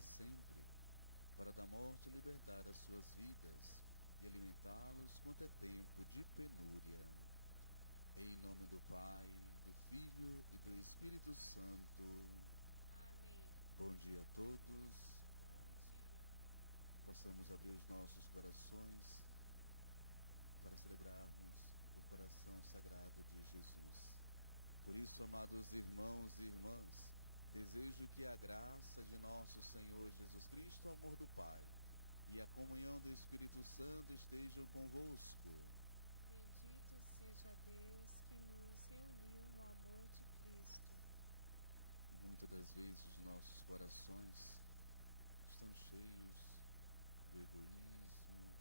para sempre, para da morte libertar as suas vidas e alimentá-los quanto é tempo de penúria. Em nome do Pai, do Filho e do Espírito Santo. Amém. Bom dia a todos. Bom dia. Possamos abrir os nossos corações para celebrarmos o coração sagrado de Jesus. Por isso, amados irmãos e irmãs, desejo que a graça de nosso Senhor Jesus Cristo, o amor do Pai e a comunhão do Espírito Santo estejam convosco. Bendito seja Deus que nos reuniu no amor de Cristo. Muitas das vezes os nossos corações estão cheios do egoísmo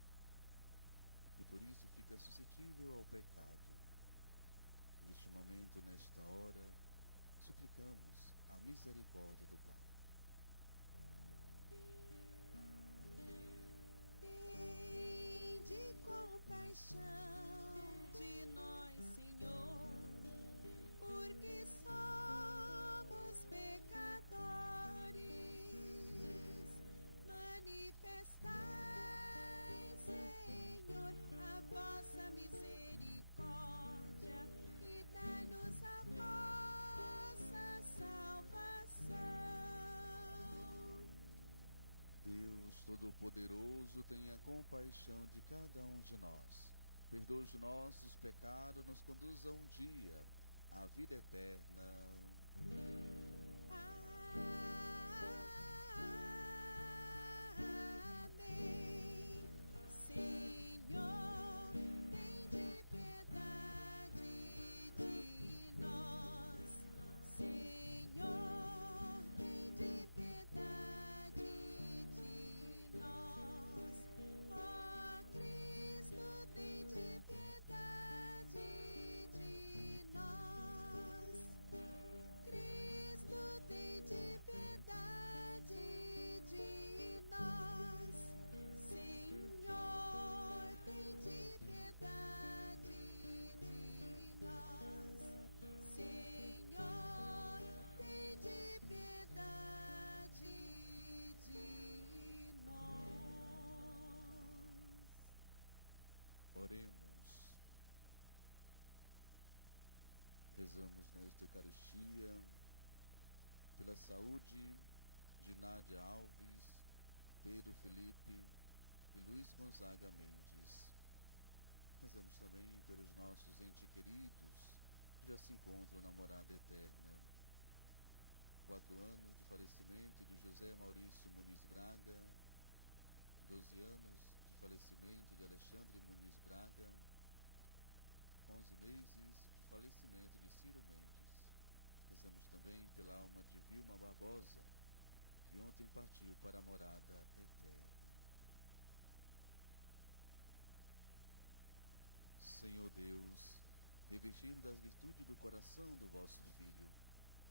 e por isso fica suscetível ao pecado. Neste momento, nesta hora, suplicamos a misericórdia do Pai. Tende compaixão de nós, Senhor, porque somos pecadores. Manifestai, Senhor, a vossa misericórdia e dai-nos a vossa salvação. Deus Todo-Poderoso, tenha compaixão de cada um de nós. Perdoe os nossos pecados, nos conduza um dia à vida eterna. Amém. Senhor, tende piedade de nós. Senhor, tende piedade de nós. Ó Cristo, tende piedade de nós. Cristo, tende piedade de nós. Senhor, tende piedade de nós. Senhor, tende piedade de nós. Oremos. Rezamos nesta Eucaristia pela saúde de Nádia Alves, Pedro Felipe e Luiz Gonzaga Mendes. Rezamos também pelos nossos entes queridos que já se encontram na morada eterna. 4 anos de falecimento de José Maurício Muniz Braga, 12 anos de falecimento de Alexandre Muniz Braga, 11 meses de falecimento de Ciro Mendes. Rezamos também pela alma de Vilma Barbosa, que ontem partiu para a morada eterna. Senhor Deus, revestindo das virtudes do coração do vosso Filho,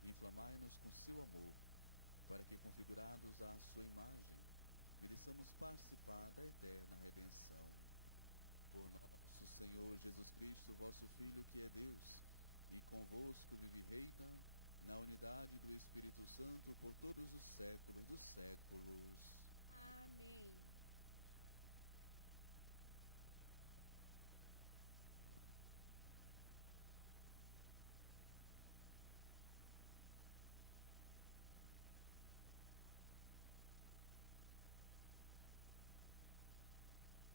inflamai-nos com seu amor, para que, configurados à sua imagem, mereçamos participar da eterna redenção. Por nosso Senhor Jesus Cristo, vosso Filho, que é Deus, e convosco vive e reina, na unidade do Espírito Santo, por todos os séculos dos séculos. Amém.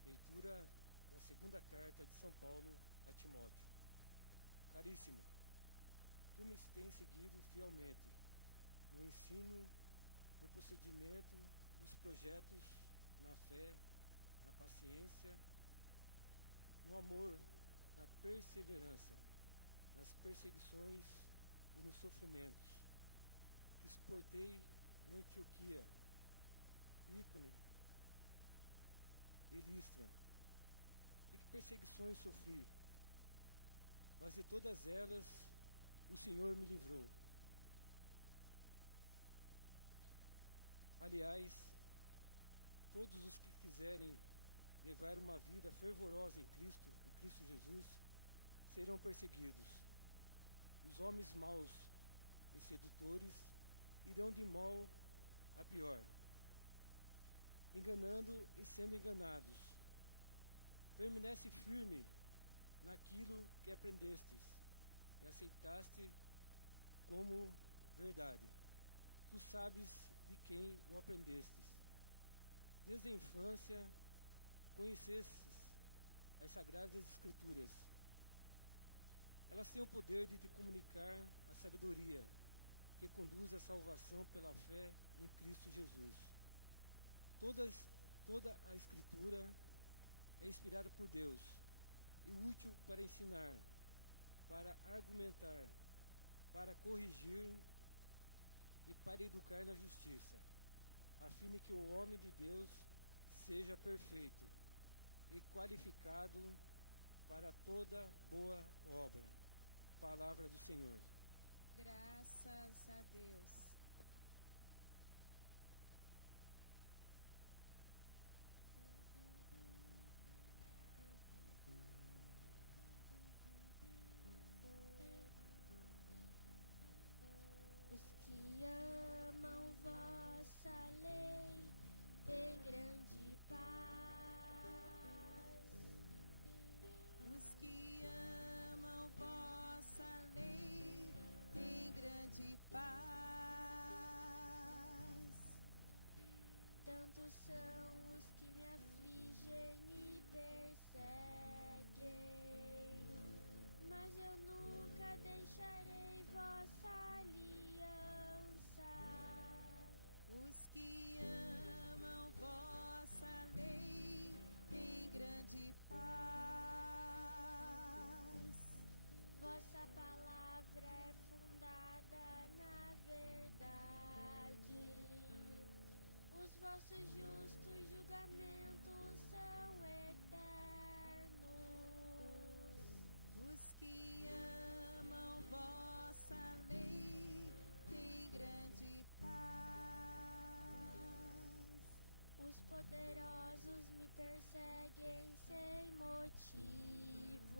Leitura da segunda carta de São Paulo a Timóteo. Caríssimo, tu me tens seguido fielmente no ensino, no procedimento, nos projetos, na fé, na paciência, no amor, na perseverança, nas perseguições e nos sofrimentos, que suportei em Antioquia, Ícone e Listra, e que perseguições sofri, mas de todas elas o Senhor me livrou. Aliás, todos os que quiserem levar uma vida fervorosa em Cristo Jesus, serão perseguidos. Os homens maus e sedutores irão de mal a pior, enganando e sendo enganados. Permanece firme naquilo que aprendestes e aceitaste como verdade. Tu sabes de quem o aprendestes. Desde a infância conhecestes as Sagradas Escrituras. Elas têm o poder de te comunicar a sabedoria que conduz à salvação pela fé em Cristo Jesus. Toda a Escritura é inspirada por Deus e útil para ensinar, para argumentar, para corrigir e para educar na justiça, a fim de que o homem de Deus seja perfeito e qualificado para toda boa obra. Palavra do Senhor. Graças a Deus. Os que amam vossa lei têm grande paz. Os que amam vossa lei têm grande paz. Tantos são os que me afligem e perseguem, mas eu nunca deixarei vossa aliança. Os que amam vossa lei têm grande paz. Vossa palavra é fundada na verdade. Os vossos justos julgamentos são eternos. Os que amam vossa lei têm grande paz. Os poderosos me perseguem sem motivo.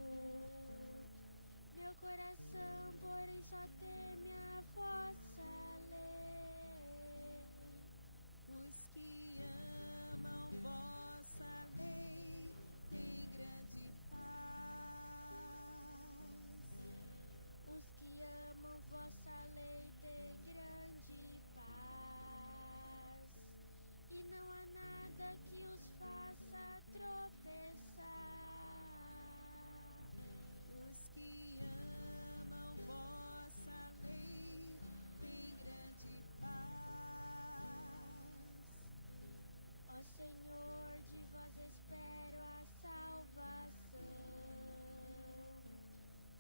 Meu coração, porém, só teme a vossa lei. Os que amam vossa lei têm grande paz. Os que amam vossa lei têm grande paz. E não há nada que os faça tropeçar. Os que amam vossa lei têm grande paz. Ó Senhor, de vós espero a salvação,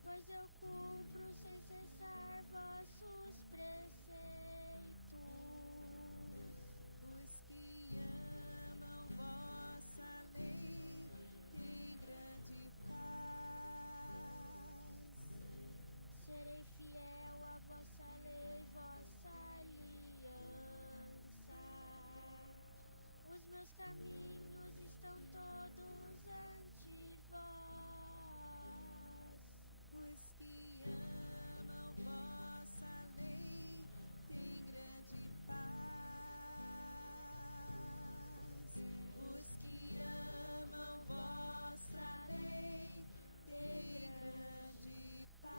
pois eu cumpro sem cessar vossos preceitos. Os que amam vossa lei têm grande paz. Serei fiel à vossa lei, vossa aliança. Os meus caminhos estão todos ante vós. Os que amam vossa lei têm grande paz. Os que amam vossa lei têm grande paz.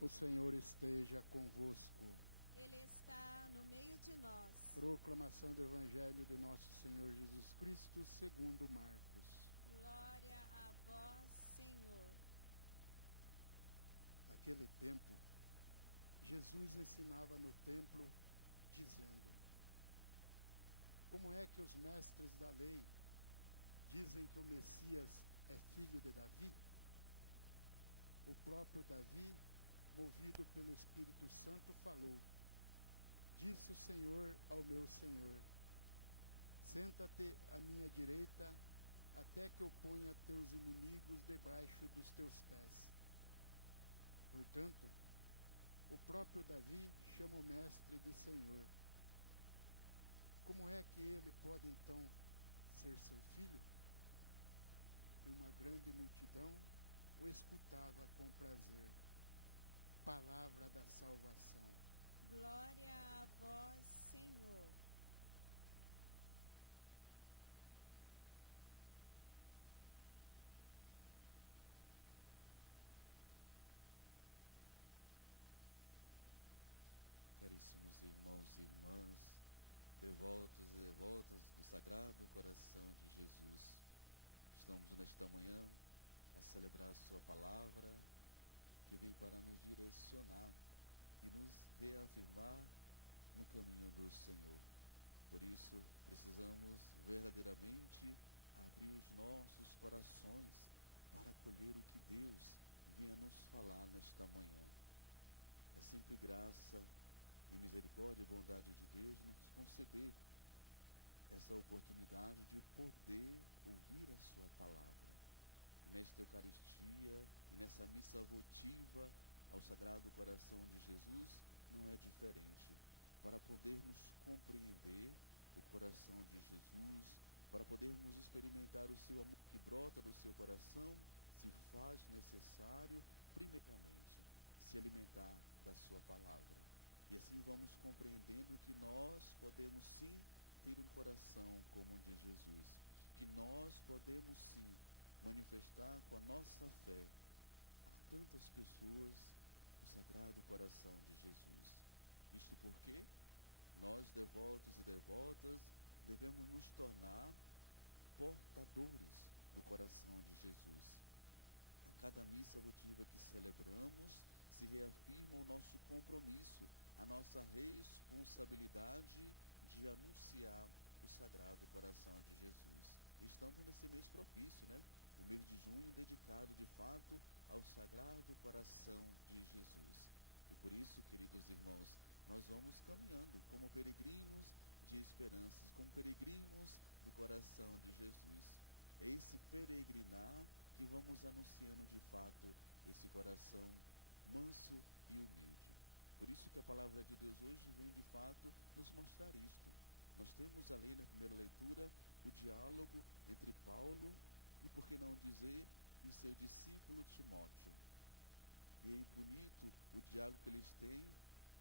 O Senhor esteja convosco. Ele está no meio de nós. Proclamação do Evangelho de nosso Senhor Jesus Cristo, segundo Marcos. Glória a vós, Senhor. Naquele tempo, Jesus ensinava no templo, dizendo: Como é que os mestres da lei dizem que o Messias é filho de Davi? O próprio Davi, movido pelo Espírito Santo, falou: Disse o Senhor ao meu Senhor: Senta-te à minha direita, até que eu ponha teus inimigos debaixo dos teus pés. Portanto, o próprio Davi chama o mestre de Senhor. Como é que ele pode então ser seu filho? E uma grande multidão o escutava com prazer. Palavra da salvação. Glória a vós, Senhor. Caríssimos irmãos e irmãs, devotos e devotas do Sagrado Coração de Jesus, estamos nesta manhã a celebrar a sua palavra, que vem para nos direcionar e nos reafirmar no caminho do Senhor. Por isso, precisamos verdadeiramente abrir os nossos corações para acolher o que Deus venha nos falar nesta manhã. É sempre graça e misericórdia e bondade de Deus nos conceder essa oportunidade de poder ouvir a sua palavra. E nesta Eucaristia e nessa missa votiva ao Sagrado Coração de Jesus não é diferente. Para podermos compreender o coração de Jesus, para podermos experimentar o seu amor que brota do seu coração, se faz necessário, primeiramente, se alimentar da sua palavra. E assim vamos compreendendo que nós podemos sim ter um coração como o de Jesus, que nós podemos sim manifestar com a nossa fé a tantas pessoas o Sagrado Coração de Jesus. Isto porque nós, devotos e devotas, devemos nos tornar portadores do coração de Jesus. A cada missa votiva que celebramos, se reafirma o nosso compromisso, a nossa responsabilidade de anunciar o Sagrado Coração de Jesus. Estamos nesse mês propício, né? O mês de junho dedicado de fato ao Sagrado Coração de Jesus. E por isso, queridos irmãos, nós vamos caminhando como peregrinos de esperanças, como peregrinos do coração de Jesus. É esse peregrinar que vamos anunciando de fato esse coração manso e humilde. Por isso que a palavra de Deus hoje vem de fato nos mostrar isto. Nós temos ali na primeira leitura o diálogo entre Paulo e, por que não dizer, e seu discípulo Timóteo. E aí bonito o diálogo que eles têm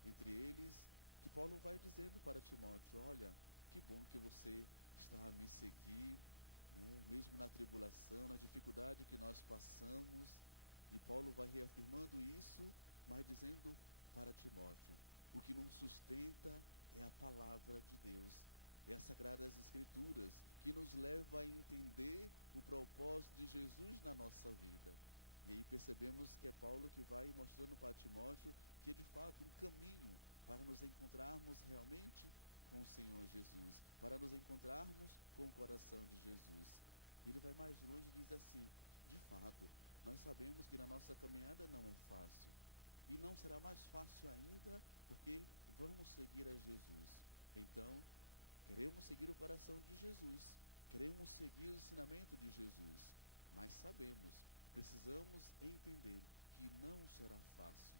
entre eles, que Paulo vai dizendo para Timóteo: olha, que bom que você está a me seguir, né? Mesmo na tribulação, na dificuldade que nós passamos. E Paulo vai reafirmando isso, mas dizendo para Timóteo: o que nos sustenta é a palavra de Deus, é as Sagradas Escrituras, que nos leva a entender o propósito de Jesus na nossa vida. E aí percebemos que é Paulo que vai mostrando para Timóteo que é de fato um caminho para nos encontrarmos realmente com o Senhor Jesus, para nos encontrarmos com o coração de Jesus. E ele vai mais longe e diz assim: de fato, nós sabemos que na nossa caminhada não é fácil. E não será mais fácil ainda, porque vamos seguir a Jesus. Então, queremos seguir o coração de Jesus, queremos seguir o ensinamento de Jesus, mas sabemos, precisamos entender que não será fácil.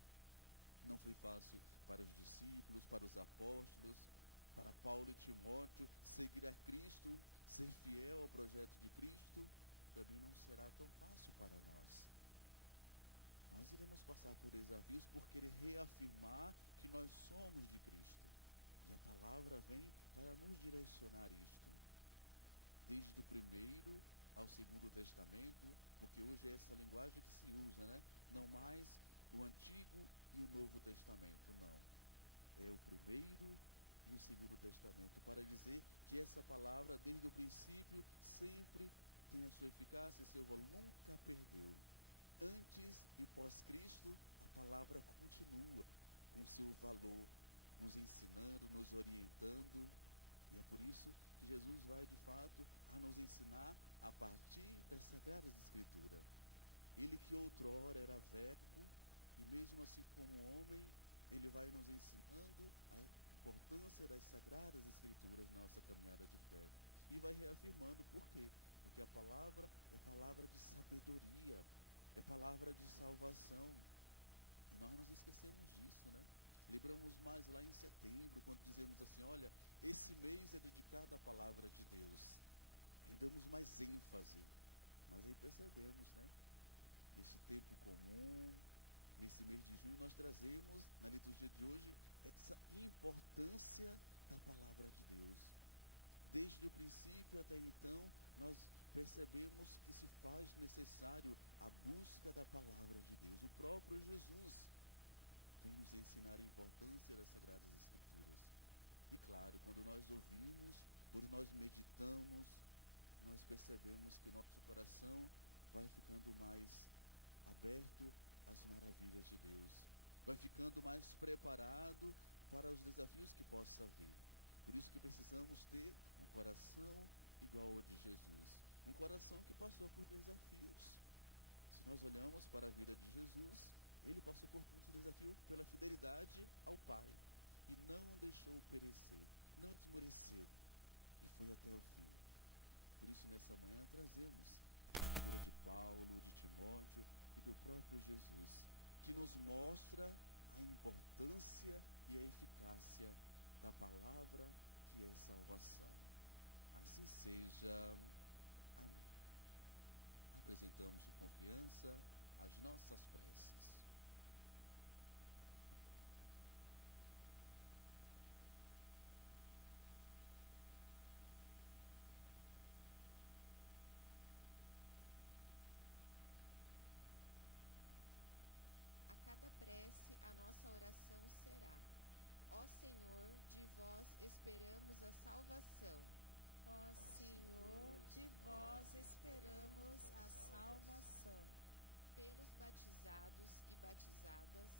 Não foi fácil para os discípulos, para os apóstolos, para Paulo e Timóteo. Seguir a Cristo, ser fiel ao projeto de Cristo, também não será tão fácil para nós. Nós iremos passar por desafios por querer reafirmar que nós somos de Cristo. E a palavra vem para nos direcionar isto. Desde o primeiro ao segundo testamento, porque hoje é essa linguagem que se usa, né? Não mais o Antigo e o Novo Testamento. Não. É o Primeiro e o Segundo Testamento, para dizer que essa palavra, desde o princípio, sempre tem a sua eficácia e seu valor, nunca perdeu. Antes e pós-Cristo, a palavra continua com seu valor, nos ensinando, nos orientando. E é por isso que Jesus vai, de fato, a nos ensinar a partir das Sagradas Escrituras. Ele que outrora era verbo, e mesmo assim como homem, ele vai nos ensinando a importância das Sagradas Escrituras na nossa caminhada de fé. E vai reafirmando por quê? Porque a palavra é palavra de sabedoria, é palavra de salvação. E nós nos esquecemos disso, né? Lembramos mais lá em setembro, quando dizemos assim, olha, esse mês é dedicado à palavra de Deus. Aí damos mais ênfase. Mas aí percebemos, né? Nesse tempo comum, nesse mês de junho, nós trazemos, na liturgia de hoje, essa importância da palavra de Deus. Desde o princípio até então, nós percebemos que se faz necessário a busca da palavra de Deus. O próprio Jesus vem nos ensinar a importância das Sagradas Escrituras. E claro, quando nós ouvimos, quando nós meditamos, nós percebemos que o nosso coração vai ficando mais aberto às maravilhas de Deus, vai ficando mais preparado para os desafios que possa vir. Por isso que precisamos ter um coração igual ao de Jesus, um coração que passou por desafios. Se nós olhamos para a vida de Jesus, ele passou por tanto desafio pela fidelidade ao Pai, e não deixou perecer, não esmoreceu, e foi até o fim. Por isso, nessa manhã, trazemos a figura de Paulo, de Timóteo e do próprio Jesus, que nos mostra a importância e a eficácia da palavra que é salvação. Assim seja. Amém. Apresentamos com confiança as nossas preces. A cada prece, a nossa oração será: ó Senhor, de vós esperamos a salvação. Ó Senhor, de vós esperamos a salvação. Pelos batizados e batizadas,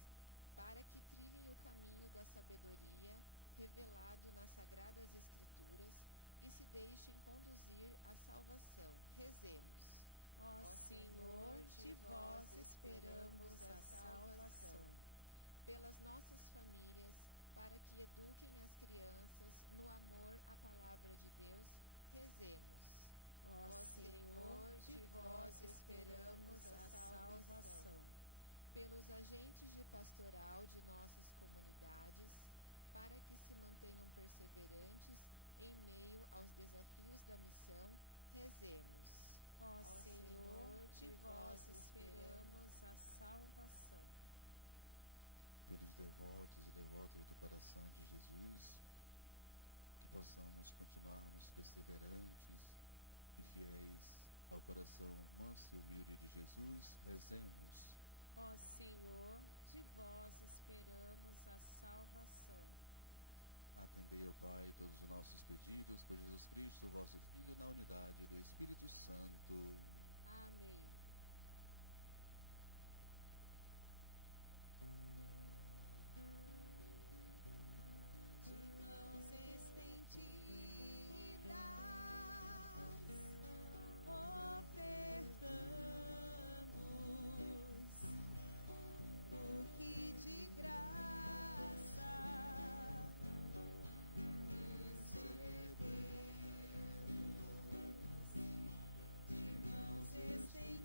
para que trilhem o caminho da sabedoria revelado nas Sagradas Escrituras e se deixem conduzir à salvação. Rezemos. Ó Senhor, de vós esperamos a salvação. Pelas nossas famílias, para que eduquem as crianças no amor à palavra de Deus, rezemos. Ó Senhor, de vós esperamos a salvação. Pelos agentes de pastoral de nossas comunidades, para que se mantenham perseverantes em meio aos desafios da missão, rezemos. Ó Senhor, de vós esperamos a salvação. Pelos devotos e devotas do coração de Jesus, que possamos continuarmos perseverantes e fiéis ao coração manso e humilde de Jesus, rezemos. Ó Senhor, de vós esperamos a salvação. Atendei, ó Pai, todos os nossos pedidos, por Jesus Cristo, vosso Filho, na unidade do Espírito Santo. Amém. De mãos estendidas, ofertamos o que de graça recebemos. De mãos estendidas,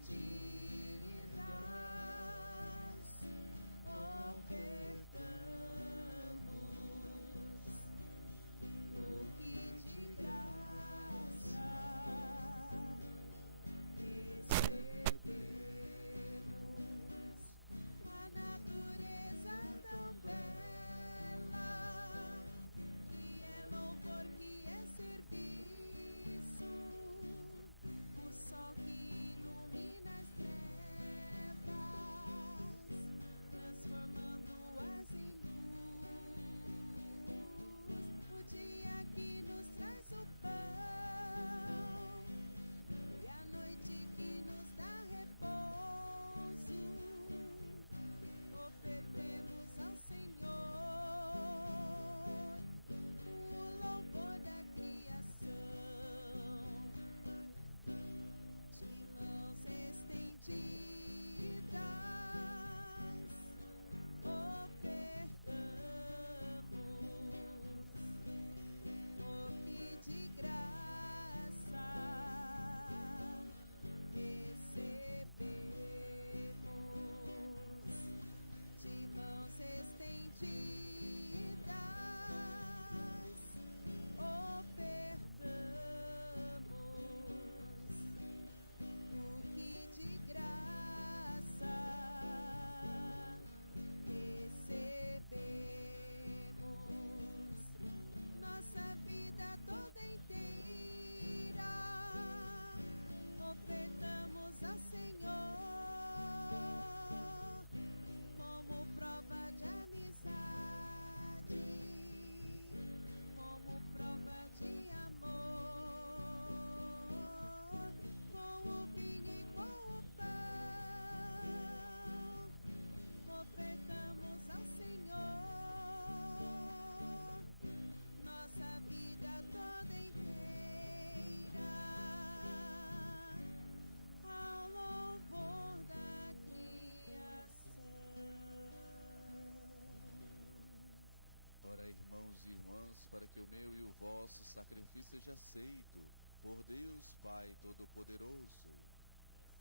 irmãos e irmãs, para que o meu e o vosso sacrifício seja aceito por Deus Pai Todo-Poderoso.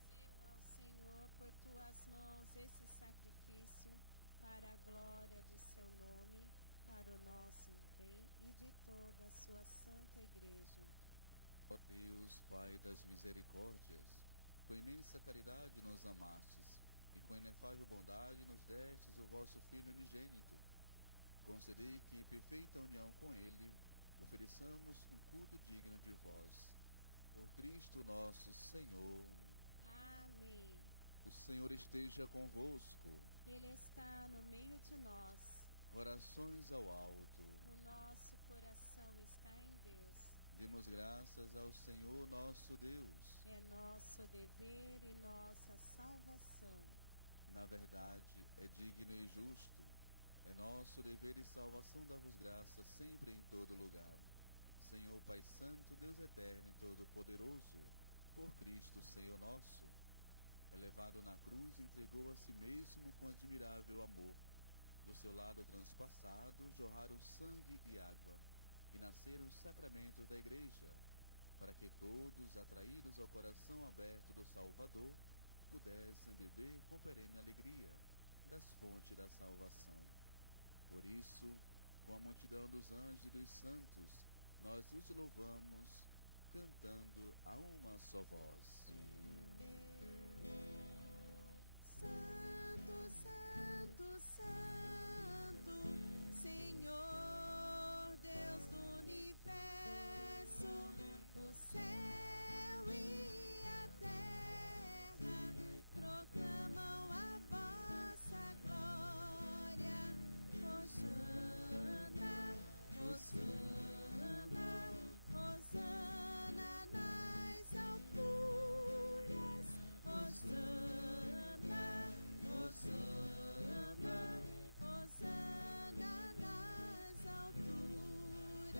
Receba, Senhor, por tuas mãos esse sacrifício para a glória do seu nome, para o nosso bem e de toda a sua santa igreja. Ó Deus, Pai das misericórdias, com imensa caridade nos amastes, e com inefável bondade nos destes o vosso Filho unigênito. Concedei que, em perfeita união com ele, ofereçamos um culto digno de vós. Por Cristo nosso Senhor. Amém. O Senhor esteja convosco. Ele está no meio de nós. Corações ao alto. O nosso coração está em Deus. Demos graças ao Senhor nosso Deus. É nosso dever e nossa salvação. Na verdade, é digno e justo. É nosso dever e salvação dar-vos graças sempre e em todo lugar. Senhor Pai Santo, Deus eterno e todo-poderoso, por Cristo, Senhor nosso, elevado na cruz, entregou a si mesmo com admirável amor. Do seu lado transpassado, jorraram sangue e água, e nasceram os sacramentos da Igreja, para que todos, atraídos ao coração aberto do Salvador, pudessem beber com perene alegria das fontes da salvação. Por isso, com a multidão dos anjos e dos santos, nós os louvamos, cantando a uma só voz. Santo, Santo, Santo, Senhor Deus do universo, o céu e a terra proclamam a vossa glória. Hosana, Hosana, Hosana nas alturas. Hosana, Hosana, Hosana nas alturas.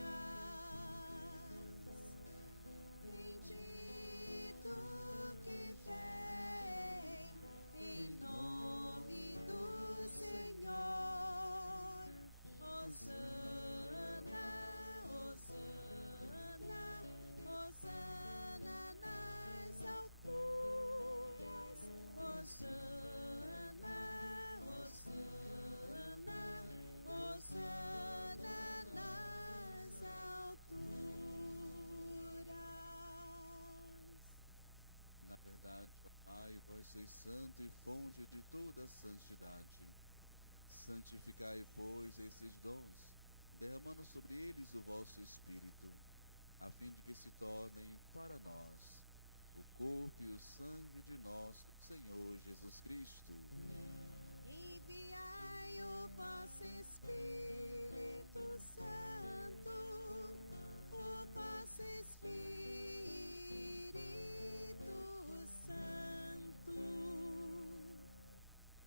Bendito que vem em nome do Senhor. Hosana, Hosana, Hosana nas alturas. Hosana, Hosana, Hosana nas alturas. Na verdade, ó Pai, vós sois santo e fonte de toda santidade. Santificai, pois, esses dons, derramando sobre eles o vosso Espírito, a fim de que se tornem para nós o corpo e o sangue de nosso Senhor Jesus Cristo. Enviai o vosso Espírito Santo, o vosso Espírito Santo.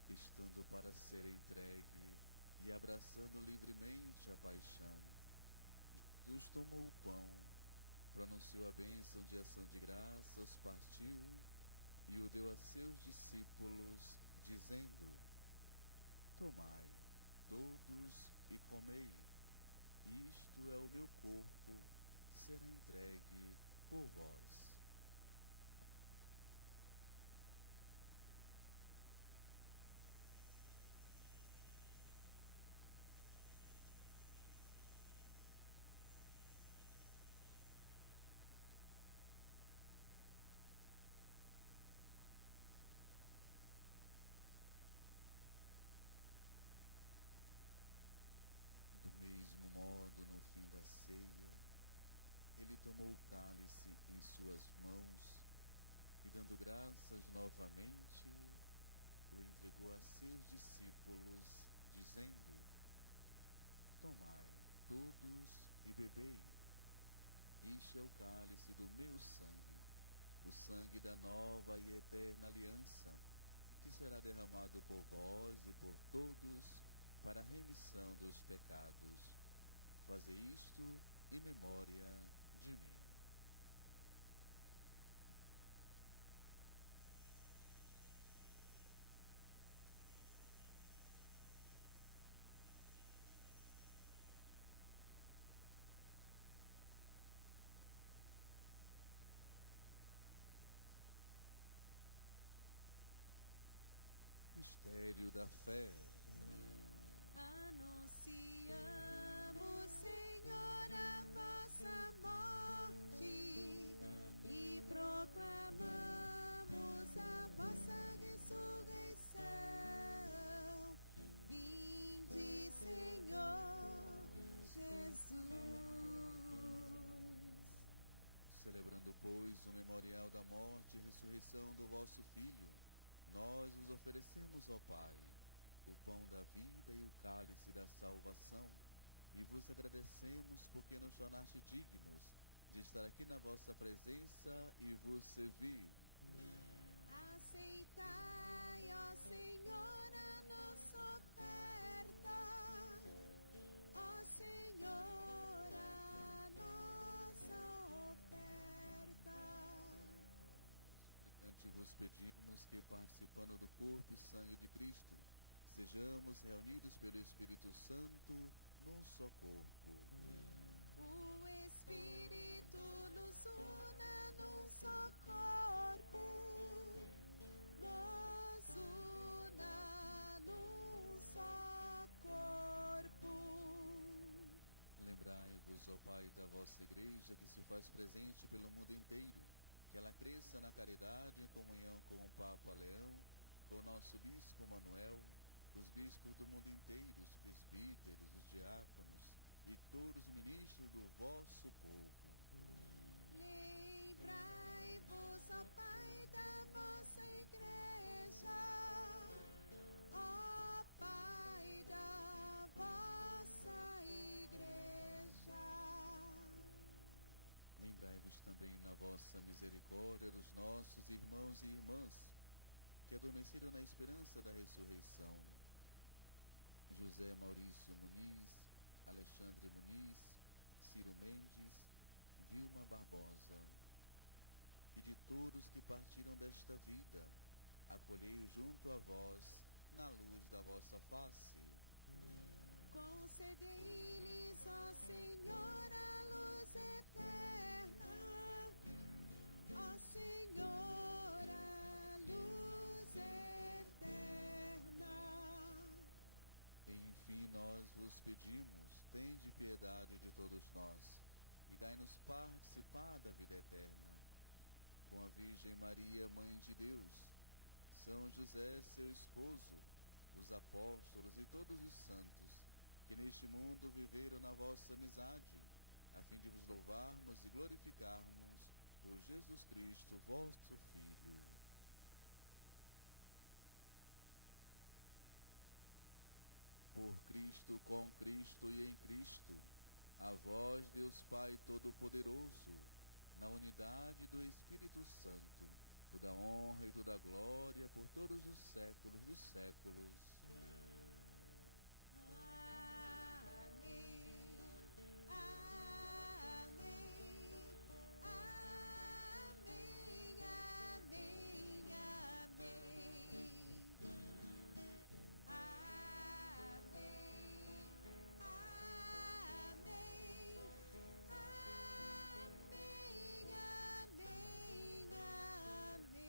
Estando para ser entregue e abraçando livremente a paixão, Jesus tomou o pão, pronunciou a bênção de ação de graças, partiu e o deu a seus discípulos, dizendo: Tomai todos e comei, isto é o meu corpo, que será entregue por vós. Do mesmo modo, no fim da ceia, ele tomou o cálice em suas mãos e, dando graças novamente, o entregou a seus discípulos, dizendo: Tomai todos e bebei, este é o cálice do meu sangue, o sangue da nova e eterna aliança, que será derramado por vós e por todos para a remissão dos pecados. Fazei isto em memória de mim. Mistério da fé. Anunciamos, Senhor, a vossa morte e proclamamos a vossa ressurreição. Vinde, Senhor Jesus. Celebrando, pois, o memorial da morte e ressurreição do vosso Filho, nós vos oferecemos, ó Pai, o pão da vida e o cálice da salvação, e vos agradecemos porque nos tornaste dignos de estar aqui na vossa presença e vos servir. Aceitai, ó Senhor, a nossa oferta, ó Senhor, a nossa oferta. Suplicante vos pedimos que, participando do corpo e sangue de Cristo, sejamos reunidos pelo Espírito Santo num só corpo. O Espírito nos una num só corpo, nos una num só corpo. Lembrai-vos, ó Pai, da vossa Igreja que se faz presente pelo mundo inteiro, que ela cresça na caridade em comunhão com o Papa Leão, com o nosso Bispo Manuel, os bispos do mundo inteiro, os presbíteros, os diáconos e todos os ministros do vosso povo. Lembrai-vos, ó Pai, da vossa Igreja, ó Pai da vossa Igreja. Lembrai-vos também na vossa misericórdia dos nossos irmãos e irmãs, que adormeceram na esperança da ressurreição. José Maurício Muniz, Alexandre Muniz, Ciro Mendes, Vilma Barbosa, e de todos que partiram desta vida, acolhei junto a vós, na luz da vossa face. Concedei-lhes, ó Senhor, a luz eterna, ó Senhor, a luz eterna. Enfim, nós vos pedimos, tende piedade de todos nós, e dai-nos participar da vida eterna. Com a Virgem Maria, Mãe de Deus, São José, seu esposo, os apóstolos e todos os santos, que neste mundo viveram na vossa amizade, a fim de vos louvarmos e glorificarmos por Jesus Cristo, vosso Filho. Por Cristo, com Cristo e em Cristo, a vós, Deus Pai Todo-Poderoso, na unidade do Espírito Santo, toda honra e toda glória por todos os séculos dos séculos. Amém, amém, amém, amém, amém, amém, amém, amém.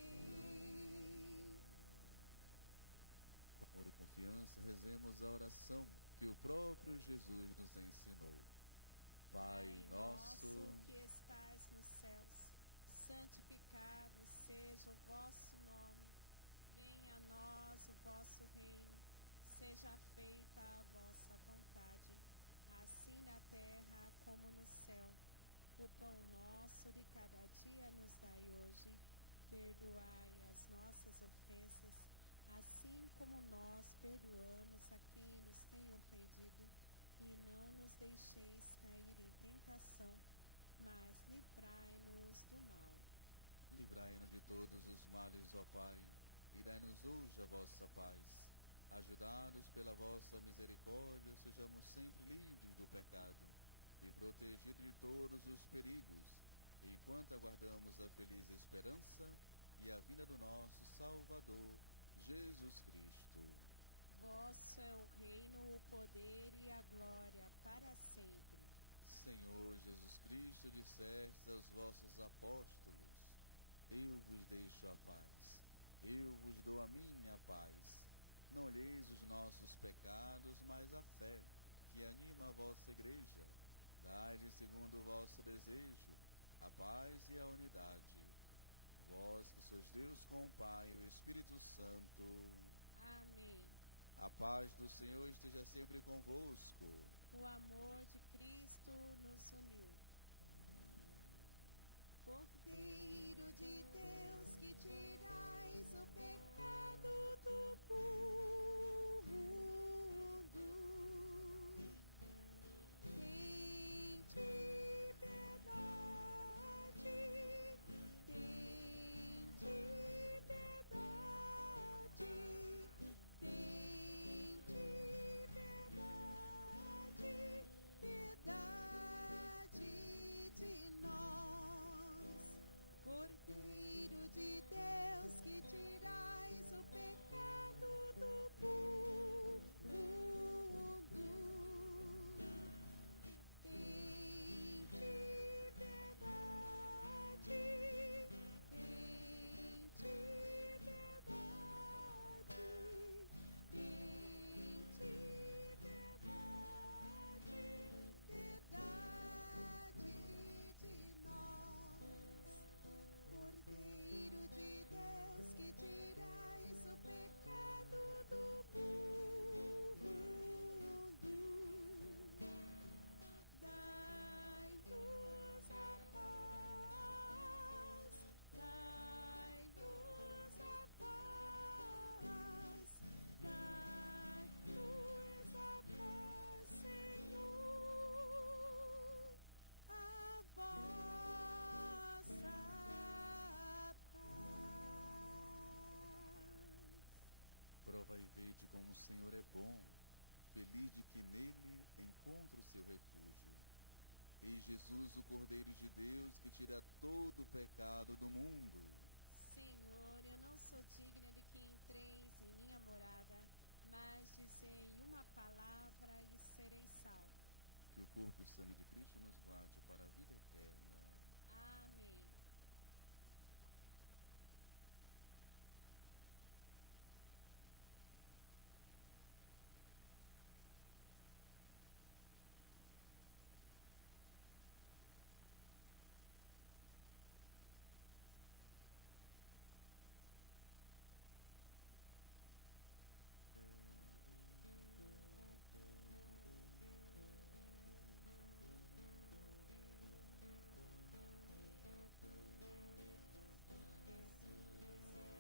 Com amor e confiança, rezemos a oração que o próprio Jesus nos ensinou. Pai nosso, que estais nos céus, santificado seja o vosso nome. Venha a nós o vosso reino. Seja feita a vossa vontade, assim na terra como no céu. O pão nosso de cada dia nos dai hoje. Perdoai as nossas ofensas, assim como nós perdoamos a quem nos tem ofendido. E não nos deixeis cair em tentação, mas livrai-nos do mal. livrai-nos de todos os males, ó Pai, e dai-nos hoje a vossa paz. Ajudados pela vossa misericórdia, sejamos sempre livres do pecado e protegidos de todos os perigos, enquanto aguardamos a feliz esperança e a vinda do nosso Salvador, Jesus Cristo. Vosso é o reino, o poder e a glória para sempre. Senhor Jesus Cristo, dissestes aos vossos apóstolos: eu vos deixo a paz, eu vos dou a minha paz. Não olheis os nossos pecados, mas a fé que anima a vossa igreja. Dai-lhe, segundo o vosso desejo, a paz e a unidade. Vós que sois Deus com o Pai e o Espírito Santo. Amém. A paz do Senhor esteja sempre convosco. O amor de Cristo nos uniu. Cordeiro de Deus, que tirais o pecado do mundo, tende piedade, tende piedade, tende piedade, piedade de nós. Cordeiro de Deus, que tirais o pecado do mundo, tende piedade, tende piedade, tende piedade de nós. Cordeiro de Deus, que tirais o pecado do mundo, dai-nos a paz, dai-nos a paz, dai-nos a paz, Senhor, a vossa paz. Prova e vede como o Senhor é bom, feliz de que nele encontra o seu refúgio. Eis Jesus, o Cordeiro de Deus, que tira todo o pecado do mundo. Senhor, eu não sou digna de que entreis em minha morada, mas dizei uma palavra e serei salvo. Que o corpo e o sangue de Cristo nos guarde para a vida eterna. Amém.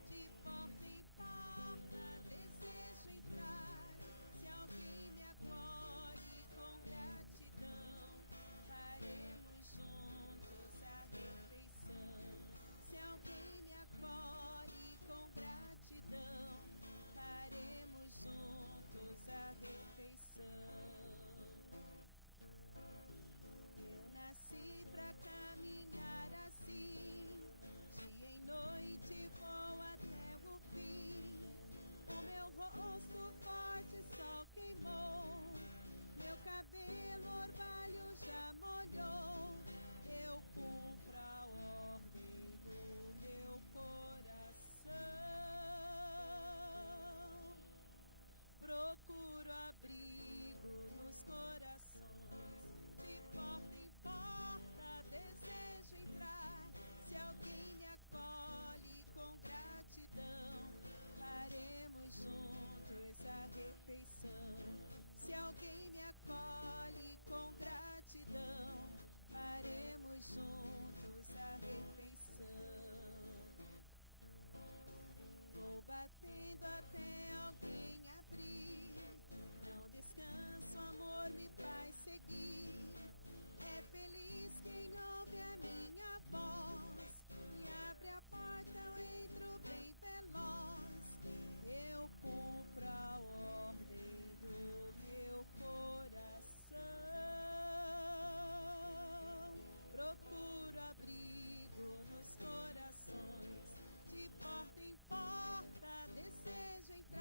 De porta em porta desejo entrar. Se alguém me acolhe com gratidão, faremos juntos a refeição. Se alguém me acolhe com gratidão, faremos juntos a refeição. Eu nasci pra caminhar assim, dia e noite vou até o fim. O meu rosto forte sol queimou, meu cabelo orvalho já molhou. Eu cumpro a ordem do meu coração, procuro abrigo nos corações. De porta em porta desejo entrar. Se alguém me acolhe com gratidão, faremos juntos a refeição. Se alguém me acolhe com gratidão, faremos juntos a refeição. Vou batendo até alguém abrir. Não descanso, amor me faz seguir. É feliz quem ouve a minha voz e abre a porta, eu entro bem veloz. Eu cumpro a ordem do meu coração, procuro abrigo nos corações. De porta em porta desejo entrar.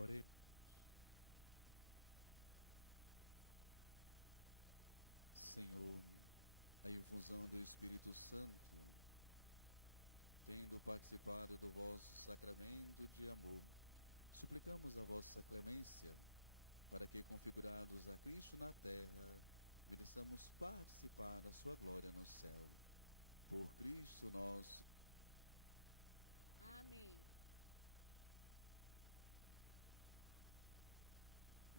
Ore. Senhor, a infusão do Espírito Santo, tendo participado do vosso sacramento de amor, suplicamos a vossa clemência, para que, configurados a Cristo na terra, mereçamos participar da sua glória no céu. Por Cristo nosso. Amém.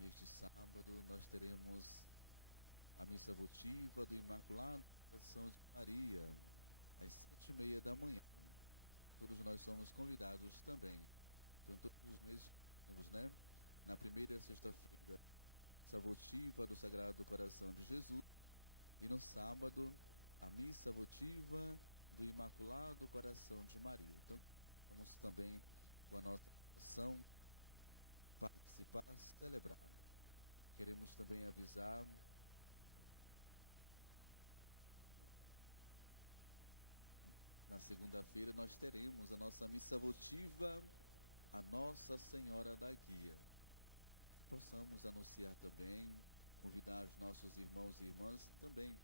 Neste sábado nós teremos a missa votiva do Imaculado Coração de Maria, às 7h30 da manhã. Todos nós somos convidados também. Então todos os meses temos, né? Na primeira sexta-feira, missa votiva do Sagrado Coração de Jesus, e no sábado, a missa votiva do Imaculado Coração de Maria. Então, vamos também com a nossa oração participar, celebrar. Queremos também avisar na segunda-feira nós teremos a nossa missa votiva a Nossa Senhora da Guia. Possamos anunciar também, convidar os nossos irmãos e irmãs também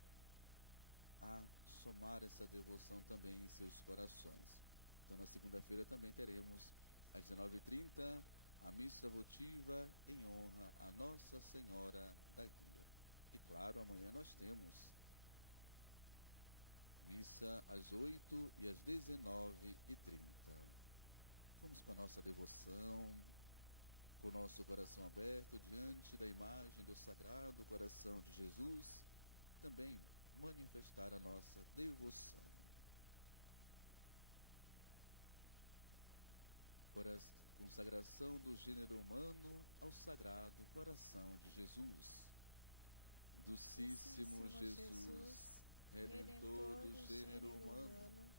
a somar essa devoção também em seus corações. Então, na segunda-feira também teremos, às 19h30, a missa votiva em honra a Nossa Senhora da Guia. E claro, amanhã nós temos missa às 8h e às 19h30. Vamos com a nossa devoção, com o nosso coração aberto diante da imagem do Sagrado Coração de Jesus, também manifestar a nossa devoção. Consagração do gênero humano ao Sagrado Coração de Jesus. Docíssimo Jesus, Redentor do gênero humano,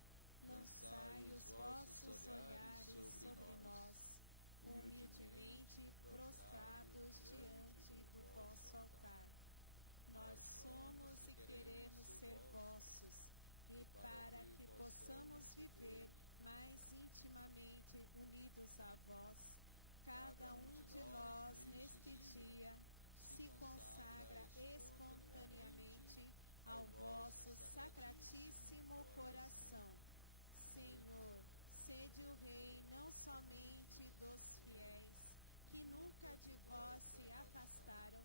lançai os vossos olhares sobre nós, humildemente prostrados diante do vosso altar. Nós somos e queremos ser vossos, e para que possamos viver mais intimamente unidos a vós, cada um de nós neste dia se consagra espontaneamente ao vosso sacratíssimo coração. Senhor, sede o Rei não somente dos fiéis, que nunca de vós se afastaram,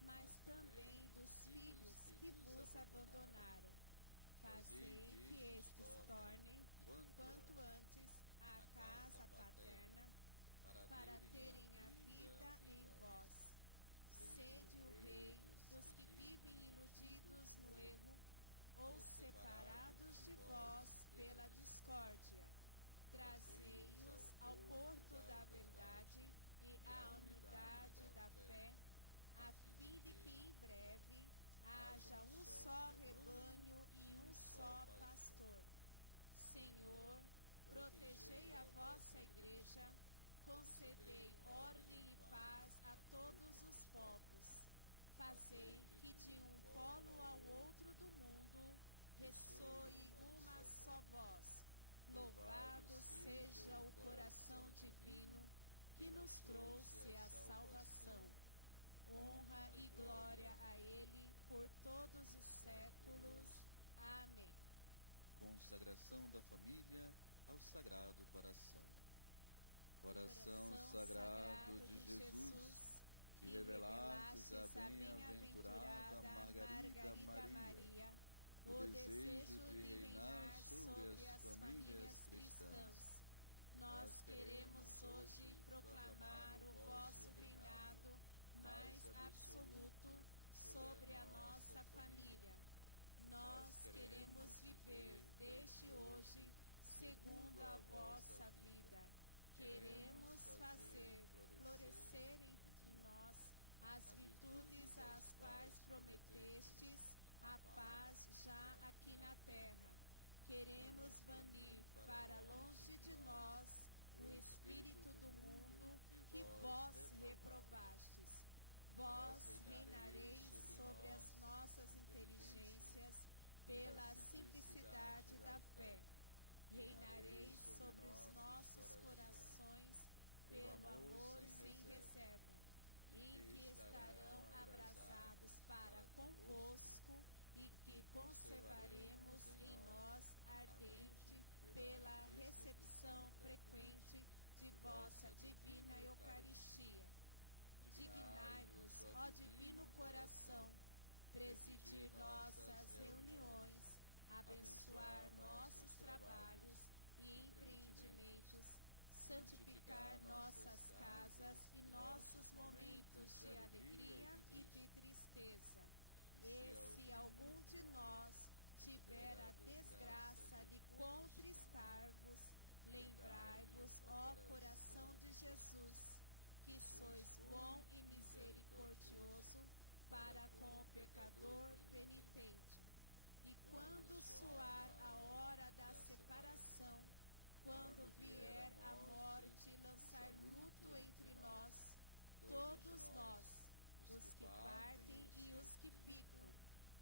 mas também dos filhos que vos abandonaram. Fazei que estes tornem, quanto antes, à casa paterna, para terem a vida em vós. Sede o Rei dos que vivem iludidos no erro, ou separados de vós pela discórdia. Trazei-os ao porto da verdade e à unidade da fé, a fim de que em breve haja um só rebanho e um só pastor. Senhor, protegei a vossa igreja, concedei ordem e paz a todos os povos. Fazei que de um polo ao outro do mundo ressoe uma só voz. Louvado seja o coração divino que nos trouxe a salvação. Honra e glória a Ele por todos os séculos. Amém. Consagração da família ao Sagrado Coração. Coração sagrado de Jesus, que revelastes a bem-aventurada Margarida Maria o desejo de reinar sobre as famílias cristãs. Nós queremos hoje proclamar o vosso reinado mais absoluto sobre a nossa família. Nós queremos viver desde hoje segundo a vossa vida. Queremos fazer florescer entre nós as virtudes às quais prometestes a paz já aqui na terra. Queremos banir para longe de nós o espírito do mundo que vós reprovastes. Vós reinareis sobre as nossas inteligências pela simplicidade da fé. Reinareis sobre os nossos corações pelo amor sem reserva, em que estarão abrasados para convosco e que conservaremos em nós ardente pela recepção frequente de vossa divina Eucaristia. Dignai-vos, ó divino coração, presidir nossas reuniões, abençoar nossos trabalhos e empreendimentos, santificar nossas casas e nossos momentos de alegria e de tristeza. E se algum de nós tiver a desgraça de contristar-vos, lembrai-vos, ó coração de Jesus, que sois bom e misericordioso para com o pecador penitente. E quando soar a hora da separação, quando vier a morte lançar luto entre nós, todos nós, os que partem e os que ficam,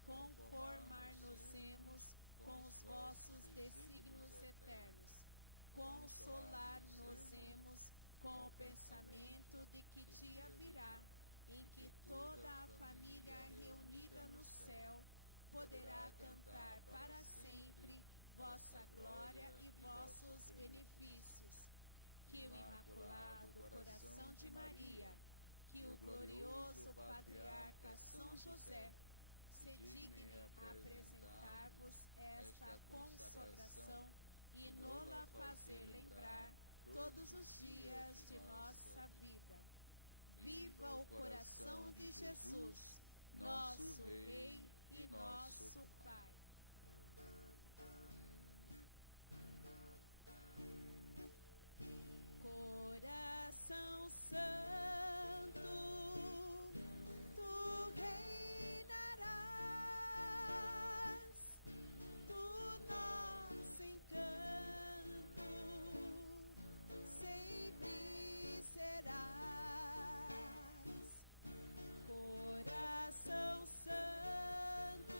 conformar-nos-emos com os vossos desígnios eternos, consolar-nos-emos com o pensamento de que dia virá, em que toda a família reunida no céu poderá cantar para sempre vossa glória e vossos benefícios. Que o Imaculado Coração de Maria, que o glorioso Patriarca São José, se dignem apresentar-vos esta consagração e nola fazer lembrar todos os dias de nossa vida. Viva o coração de Jesus, nosso Rei e nosso Pai. Coração Santo, tu reinarás, tu nosso encanto sempre serás. Coração Santo,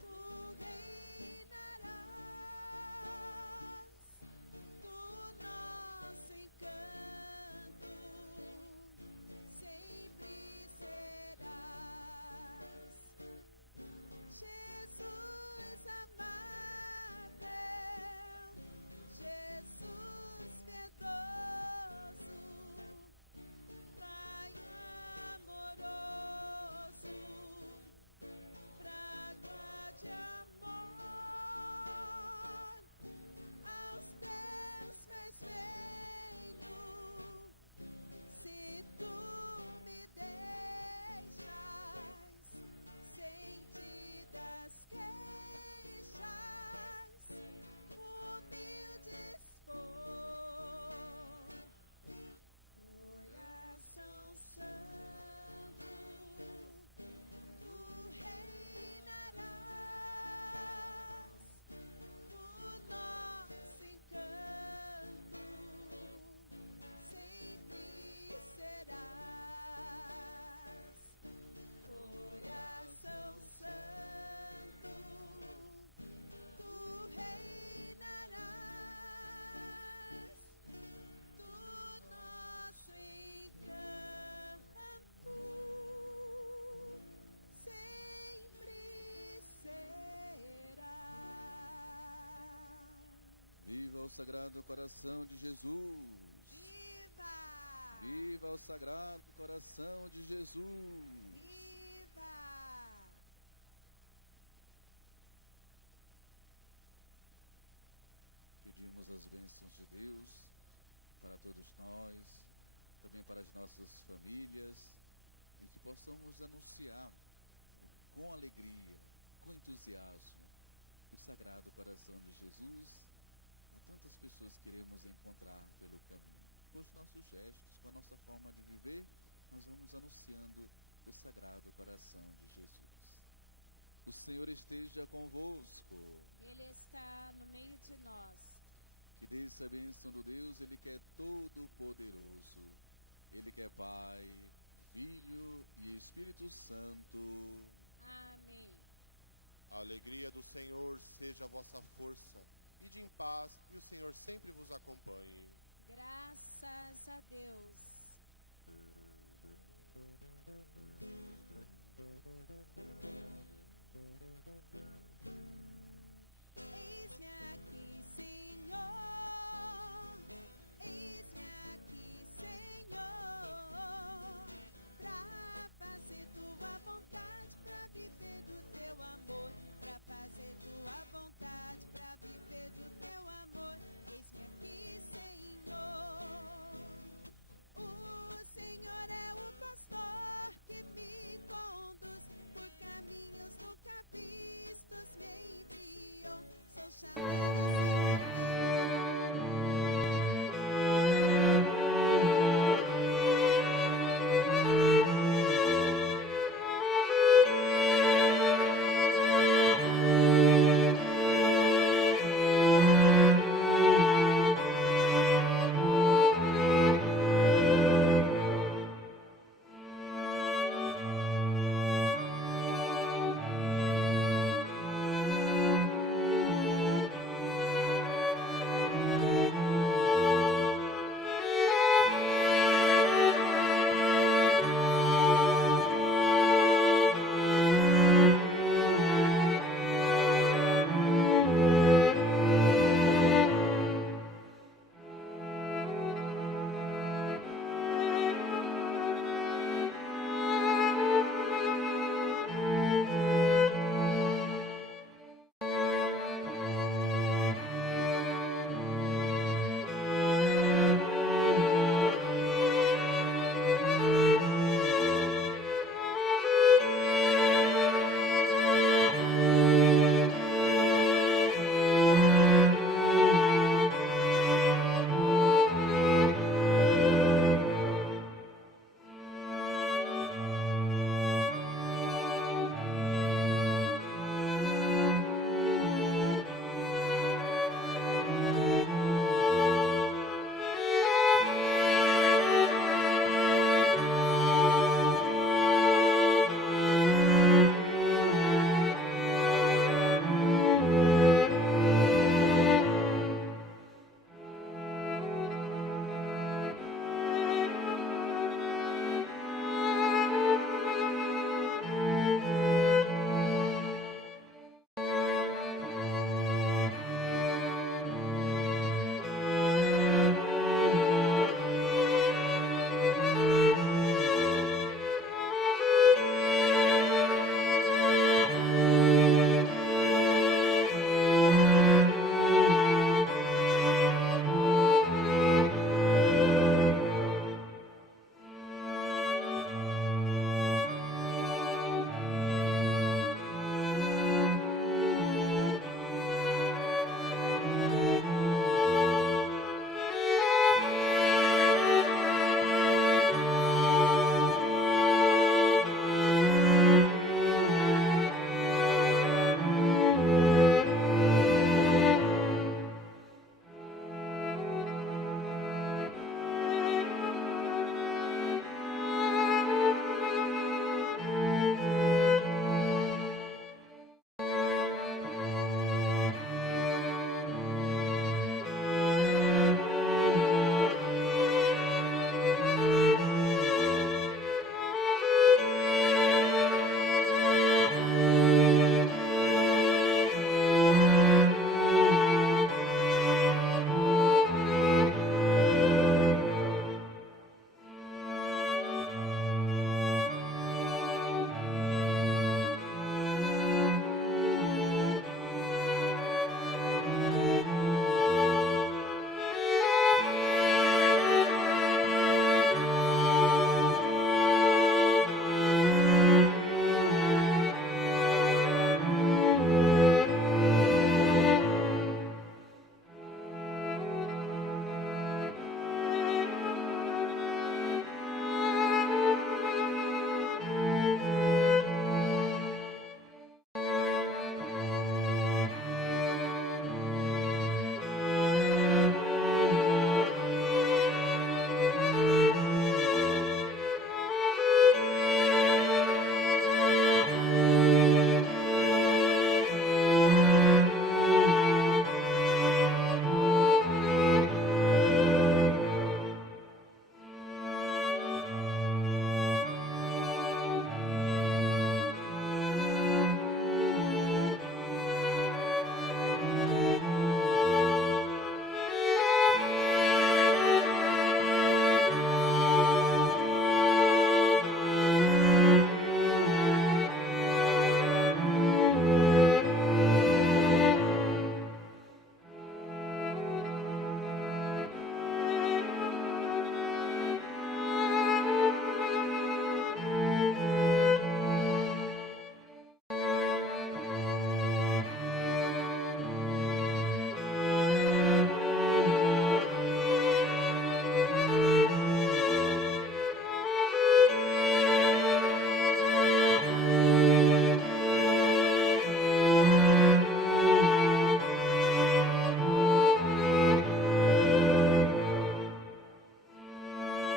tu reinarás, tu nosso encanto sempre serás. Jesus amável, Jesus piedoso, Pai amoroso, fraga de amor, aos teus pés venho, se tu me deixas sentidas queixas, humildes for. Coração Santo, tu reinarás, tu nosso encanto sempre serás. Coração Santo, tu reinarás, do nosso encanto sempre será. Viva o Sagrado Coração de Jesus! Viva! Viva o Sagrado Coração de Jesus! Viva! Pedimos as bênçãos de Deus para todos nós, também para as nossas famílias, e que possamos anunciar com alegria, com entusiasmo, o Sagrado Coração de Jesus a tantas pessoas que iremos encontrar pelo caminho. Com os nossos gestos, com a nossa forma de viver, nós vamos anunciando o Sagrado Coração de Jesus. O Senhor esteja convosco. Ele está no meio de nós. Que desça a bênção do Deus, Ele que é todo-poderoso. Ele que é Pai, Filho e Espírito Santo. Amém. A alegria do Senhor seja a vossa força. Ide em paz, e o Senhor sempre vos acompanhe. Graças a Deus. Eis-me aqui, Senhor.